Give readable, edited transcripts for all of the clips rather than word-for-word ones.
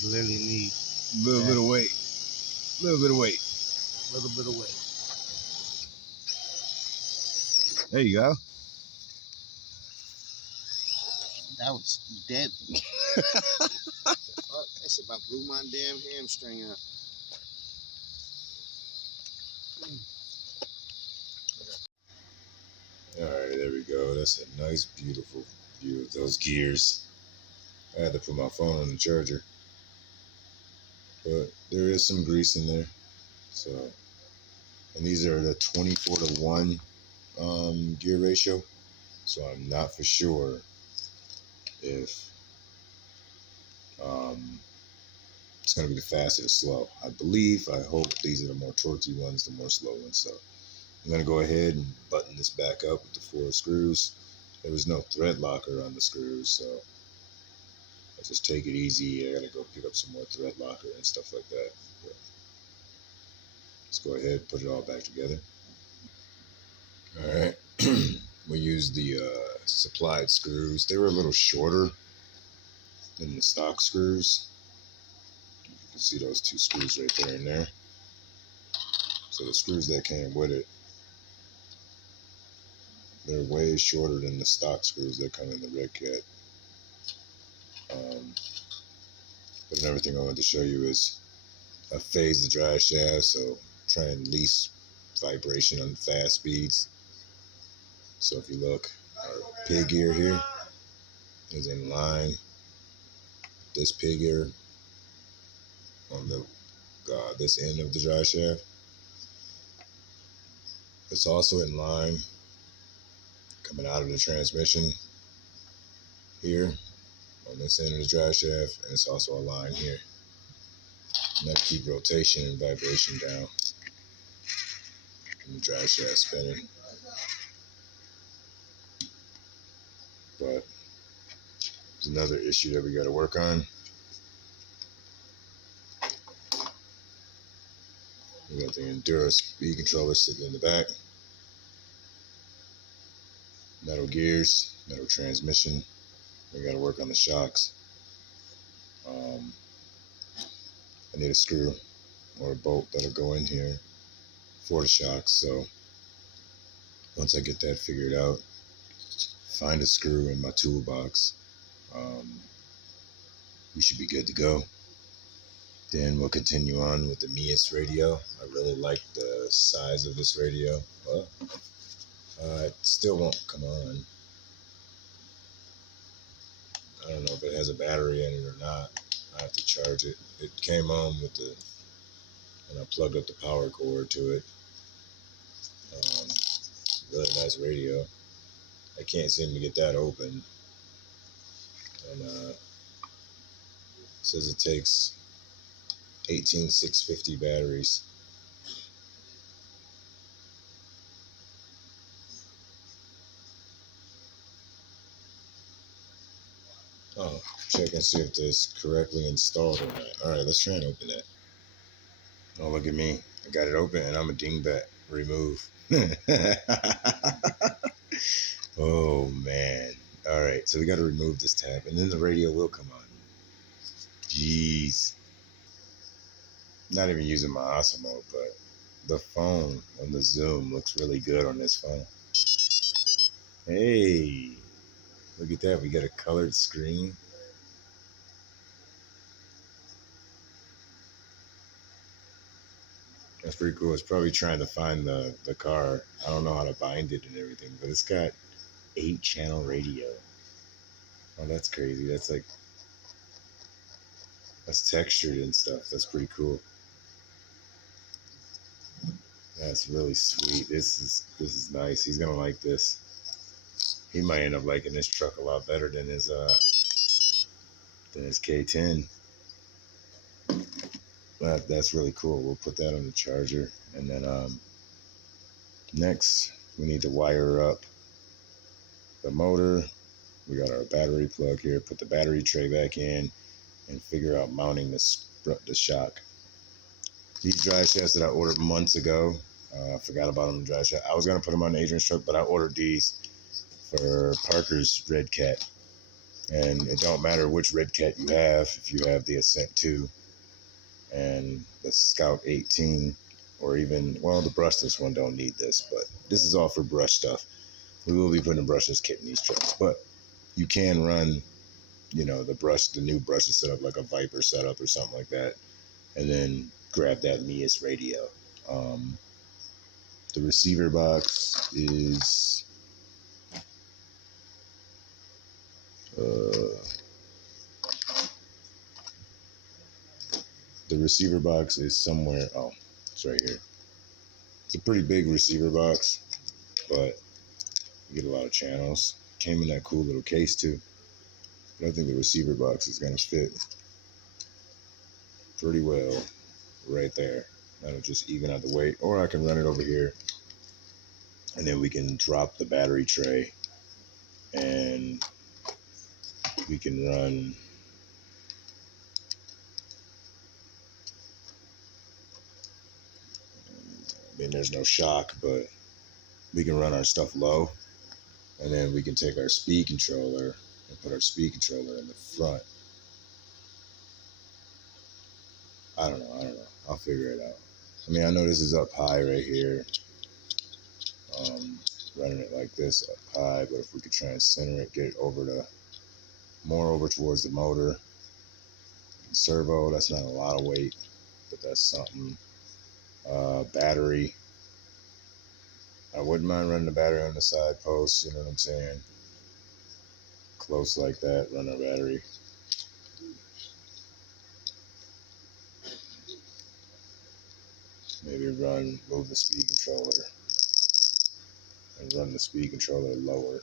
just literally need a little bit of weight. A little bit of weight. a little bit of weight. There you go. That was deadly. Fuck, that shit about blew my damn hamstring up. Alright, there we go. That's a nice, beautiful view of those gears. I had to put my phone on the charger. But there is some grease in there. So, and these are the 24:1 gear ratio. So I'm not for sure if it's going to be the fast or the slow. I hope these are the more torquey ones, the more slow ones. So I'm going to go ahead and button this back up with the 4 screws. There was no thread locker on the screws, so I just take it easy. I got to go pick up some more thread locker and stuff like that. But let's go ahead and put it all back together. Alright, we used the supplied screws. They were a little shorter than the stock screws. You can see those 2 screws right there and there. So the screws that came with it, they're way shorter than the stock screws that come in the Redcat. But another thing I wanted to show you is I phase the drive shaft, so try and least vibration on fast speeds. So if you look, our pig gear here is in line. This pig gear on the this end of the drive shaft, it's also in line coming out of the transmission here on this end of the drive shaft, and it's also a line here. And that'll keep rotation and vibration down and the drive shaft spinning. But there's another issue that we got to work on. We got the Injora speed controller sitting in the back. Metal gears, metal transmission. We got to work on the shocks. I need a screw or a bolt that'll go in here for the shocks. So once I get that figured out, find a screw in my toolbox, we should be good to go. Then we'll continue on with the Mias radio. I really like the size of this radio. Well, it still won't come on. I don't know if it has a battery in it or not. I have to charge it. It came on with and I plugged up the power cord to it. Really nice radio. I can't seem to get that open. And it says it takes 18650 batteries. Oh, check and see if this correctly installed or not. Alright, let's try and open that. Oh, look at me. I got it open and I'm a dingbat. Remove. Oh, man. Alright, so we got to remove this tab and then the radio will come on. Jeez. Not even using my Osmo, but the phone on the Zoom looks really good on this phone. Hey, look at that. We got a colored screen. That's pretty cool. It's probably trying to find the car. I don't know how to bind it and everything, but it's got 8-channel radio. Oh, that's crazy. That's textured and stuff. That's pretty cool. That's really sweet. This is nice. He's gonna like this. He might end up liking this truck a lot better than his K10. That's really cool. We'll put that on the charger, and then next we need to wire up the motor. We got our battery plug here. Put the battery tray back in, and figure out mounting the shock. These drive shafts that I ordered months ago, I forgot about them. Drive shaft. I was gonna put them on Adrian's truck, but I ordered these for Parker's Redcat, And it don't matter which Redcat you have, if you have the Ascent 2 and the Scout 18, or even, well, the brushless one don't need this, but this is all for brush stuff. We will be putting a brushless kit in these trucks, but you can run, you know, the new brushless setup, like a Viper setup or something like that, and then grab that Mias radio. The receiver box is somewhere. Oh, it's right here. It's a pretty big receiver box, but you get a lot of channels. Came in that cool little case too. But I think the receiver box is gonna fit pretty well right there. That'll just even out the weight. Or I can run it over here, and then we can drop the battery tray, and we can run. I mean, there's no shock, but we can run our stuff low, and then we can take our speed controller and put our speed controller in the front. I don't know. I'll figure it out. I mean, I know this is up high right here. Running it like this up high, but if we could try and center it, get it more over towards the motor. Servo, that's not a lot of weight, but that's something. Battery. I wouldn't mind running the battery on the side post, you know what I'm saying? Close like that, run our battery. Maybe move the speed controller and run the speed controller lower.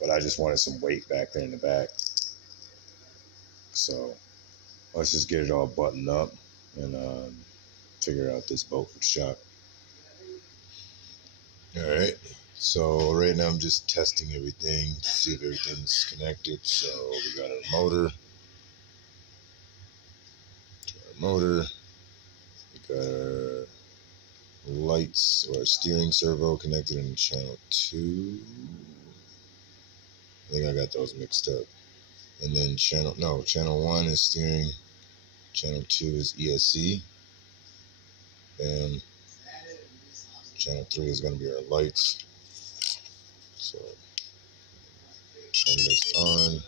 But I just wanted some weight back there in the back. So let's just get it all buttoned up and figure out this bolt for the shop. All right. So right now I'm just testing everything to see if everything's connected. So we got our motor. We got our lights or steering servo connected in channel 2. I think I got those mixed up. And then channel 1 is steering, channel 2 is ESC, and channel 3 is going to be our lights. So turn this on.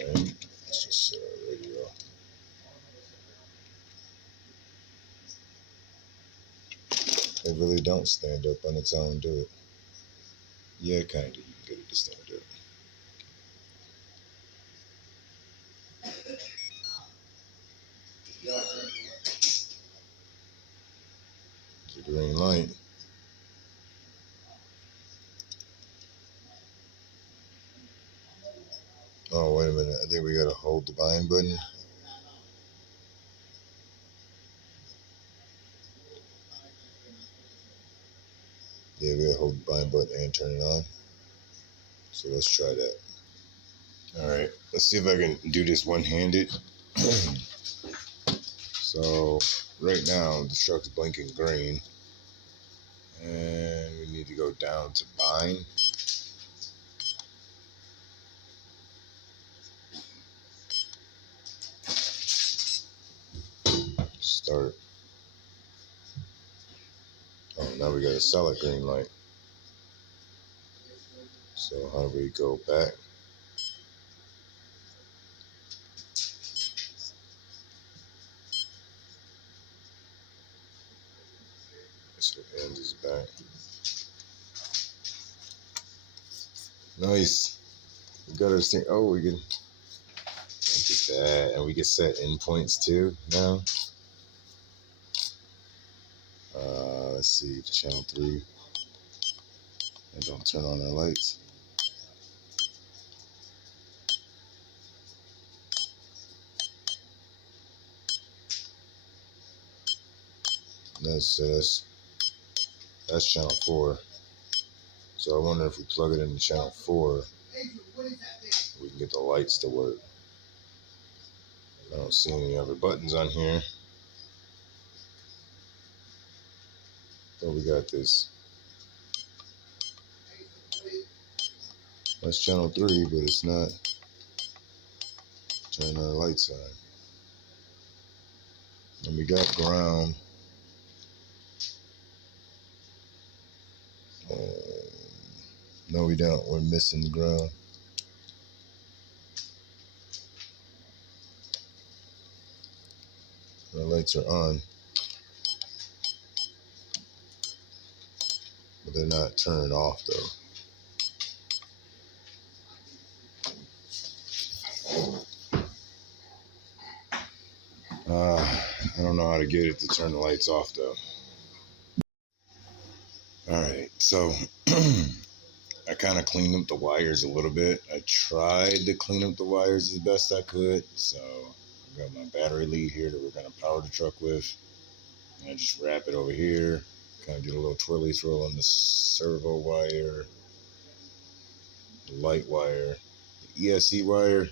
Alright, let's just set our radio. It really don't stand up on its own, do it? Yeah, kind of. You can get it to stand up. It's a green light. Oh, wait a minute. I think we got to hold the bind button. Yeah, we got to hold the bind button and turn it on. So let's try that. Alright, let's see if I can do this one-handed. So right now the truck's blinking green, and we need to go down to bind. Start. Oh, now we got a solid green light. So how do we go back? So end is back. Nice. We got our thing. Oh, we can get that, and we can set endpoints too now. Let's see, channel 3. And don't turn on our lights. That's channel 4. So I wonder if we plug it into channel 4, we can get the lights to work. I don't see any other buttons on here. So we got this. That's channel 3, but it's not turning our lights on. And we got ground. No, we don't. We're missing the ground. The lights are on, but they're not turned off though. I don't know how to get it to turn the lights off though. Alright, so I kind of cleaned up the wires a little bit. I tried to clean up the wires as best I could. So I got my battery lead here that we're going to power the truck with. And I just wrap it over here. Kind of get a little twirly twirl on the servo wire, the light wire, the ESC wire.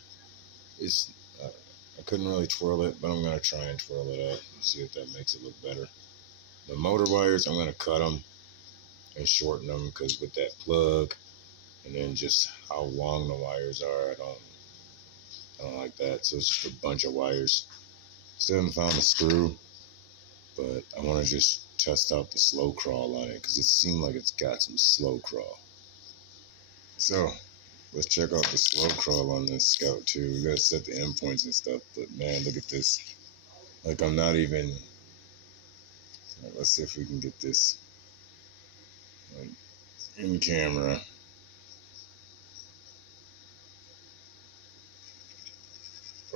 Is I couldn't really twirl it, but I'm going to try and twirl it up. See if that makes it look better. The motor wires, I'm going to cut them and shorten them because with that plug, and then just how long the wires are, I don't like that. So it's just a bunch of wires. Still haven't found a screw, but I want to just test out the slow crawl on it because it seemed like it's got some slow crawl. So let's check out the slow crawl on this Scout too. We gotta set the endpoints and stuff, but man, look at this. Like I'm not even. Let's see if we can get this like, in camera.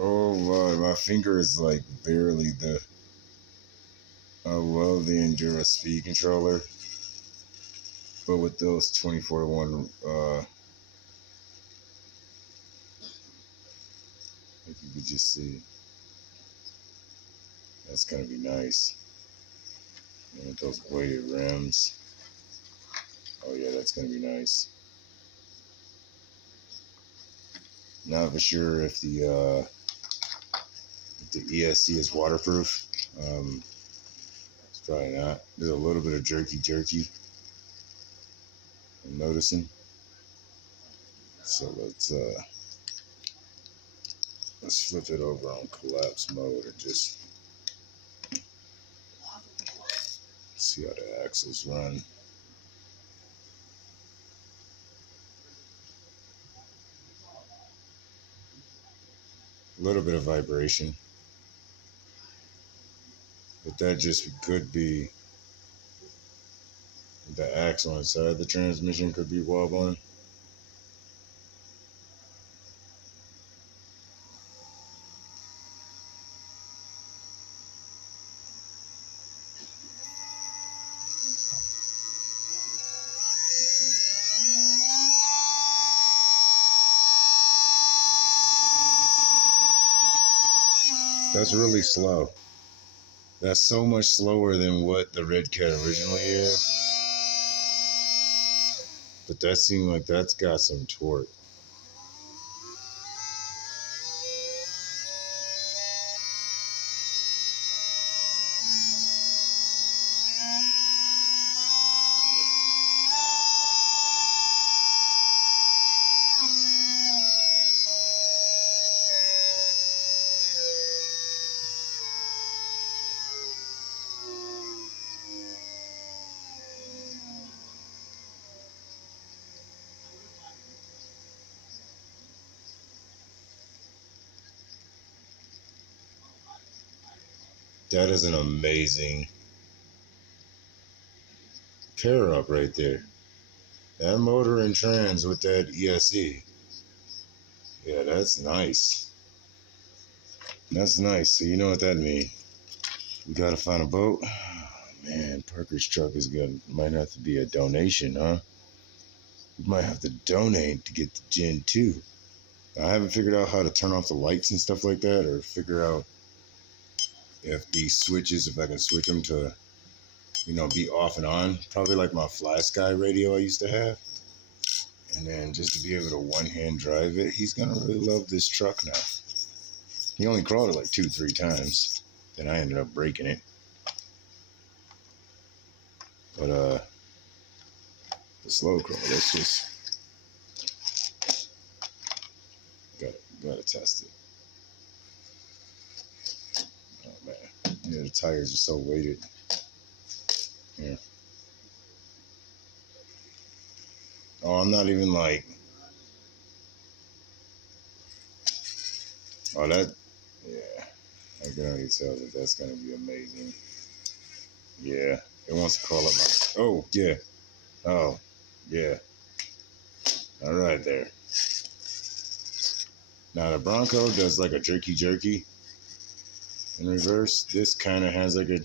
Oh Lord, my finger is like barely the. I love the Injora speed controller, but with those 24-1, if you could just see, that's gonna be nice. And with those weighted rims, oh yeah, that's gonna be nice. Not for sure if the ESC is waterproof. It's probably not. There's a little bit of jerky I'm noticing. So let's flip it over on collapse mode and just see how the axles run. A little bit of vibration, but that just could be the axle inside the transmission could be wobbling. That's really slow. That's so much slower than what the Redcat originally is. But that seemed like that's got some torque. That is an amazing pair up right there. That motor and trans with that ESC. Yeah, that's nice. That's nice. So you know what that means. We gotta find a boat. Man, Parker's truck is good. Might have to be a donation, huh? We might have to donate to get the Gen 2. I haven't figured out how to turn off the lights and stuff like that, or figure out if these switches, if I can switch them to, be off and on. Probably like my Fly Sky radio I used to have. And then just to be able to one-hand drive it, he's gonna really love this truck now. He only crawled it like 2-3 times. Then I ended up breaking it. But the slow crawl, let's just gotta test it. Oh man, yeah, the tires are so weighted. Yeah. Oh, I'm not even like. Oh, that. Yeah, I can already tell that that's gonna be amazing. Yeah, it wants to crawl up my. Oh yeah. Oh yeah. All right there. Now the Bronco does like a jerky in reverse. This kind of has like a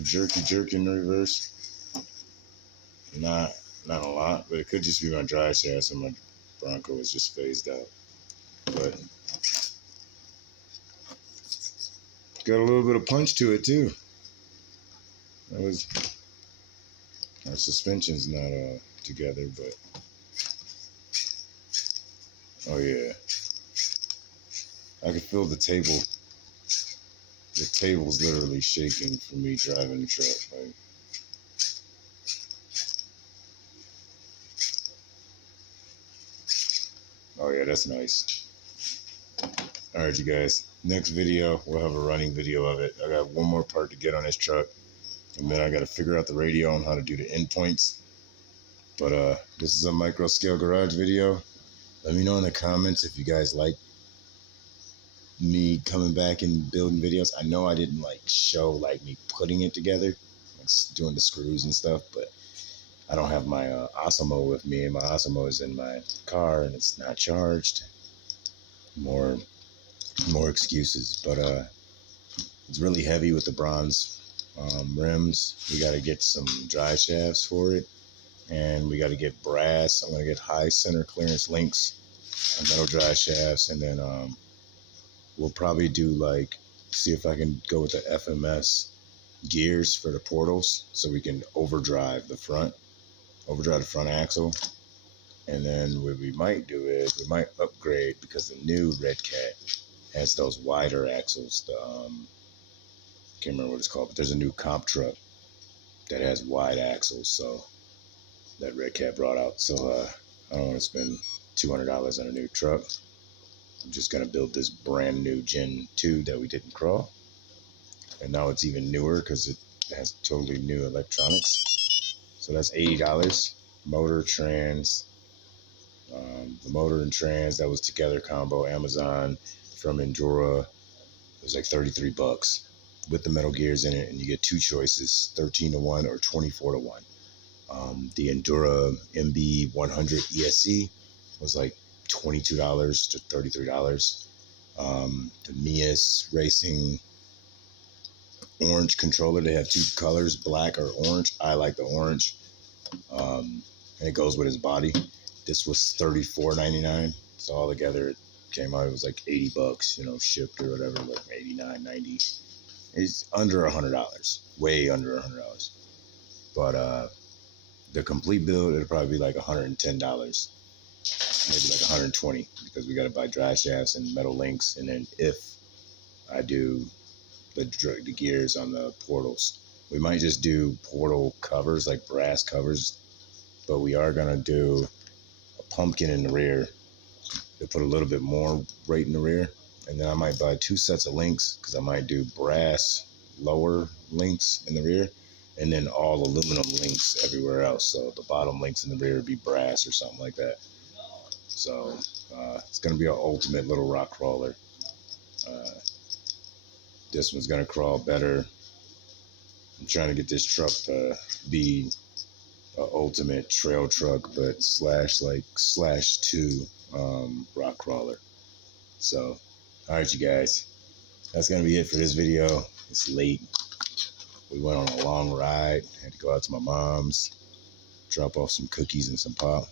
jerky in reverse. Not a lot, but it could just be my drive shaft and my Bronco is just phased out. But got a little bit of punch to it too. That was our suspension's not together, but oh yeah, I could feel the table. The table's literally shaking from me driving the truck. Like, oh yeah, that's nice. All right, you guys. Next video, we'll have a running video of it. I got one more part to get on this truck, and then I got to figure out the radio and how to do the endpoints. But this is a micro scale garage video. Let me know in the comments if you guys like me coming back and building videos. I know I didn't like show like me putting it together, like doing the screws and stuff, but I don't have my Osmo with me, and my Osmo is in my car and it's not charged. More excuses, but it's really heavy with the bronze rims. We got to get some drive shafts for it, and we got to get brass. I'm gonna get high center clearance links and metal drive shafts, and then we'll probably do like see if I can go with the FMS gears for the portals so we can overdrive the front axle. And then what we might do is we might upgrade, because the new Redcat has those wider axles. The can't remember what it's called, but there's a new comp truck that has wide axles, so that Redcat brought out. So I don't want to spend $200 on a new truck. I'm just gonna build this brand new Gen 2 that we didn't crawl, and now it's even newer because it has totally new electronics. So that's $80. Motor, trans, the motor and trans that was together combo, Amazon from Injora. It was like $33 with the metal gears in it, and you get two choices: 13-1 or 24-1. The Endura MB 100 ESC was like $22 to $33. The Mias Racing orange controller, they have two colors, black or orange. I like the orange, and it goes with his body. This was $34.99, so all together it came out, it was like $80, you know, shipped or whatever, like 89, 90. It's under $100, way under $100. But the complete build, it'll probably be like $110, maybe like 120, because we got to buy drive shafts and metal links, and then if I do the gears on the portals, we might just do portal covers, like brass covers, but we are gonna do a pumpkin in the rear to put a little bit more weight in the rear, and then I might buy 2 sets of links, because I might do brass lower links in the rear, and then all aluminum links everywhere else. So the bottom links in the rear would be brass or something like that. So it's gonna be an ultimate little rock crawler. This one's gonna crawl better. I'm trying to get this truck to be an ultimate trail truck, but /2 rock crawler. So, all right, you guys, that's gonna be it for this video. It's late. We went on a long ride. Had to go out to my mom's, drop off some cookies and some pop.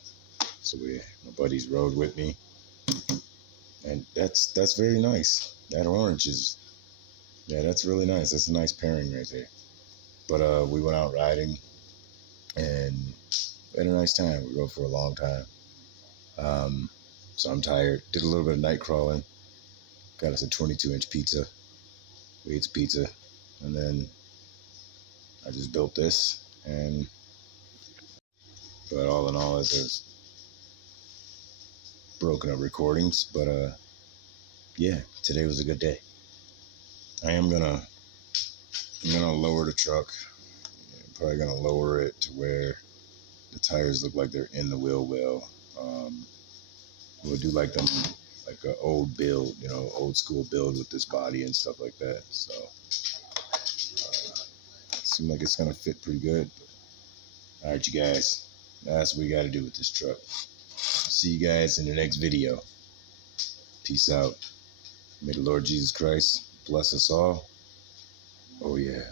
So my buddies rode with me, and that's very nice. That orange is, yeah, that's really nice. That's a nice pairing right there. But we went out riding and had a nice time. We rode for a long time. So I'm tired. Did a little bit of night crawling. Got us a 22-inch pizza. We ate pizza, and then I just built this. But all in all, there's broken up recordings. But yeah, today was a good day. I'm gonna lower the truck. I'm probably gonna lower it to where the tires look like they're in the wheel well. We'll do like an old build, old school build with this body and stuff like that. So seems like it's gonna fit pretty good. All right, you guys, that's what we got to do with this truck. See you guys in the next video. Peace out. May the Lord Jesus Christ bless us all. Oh yeah.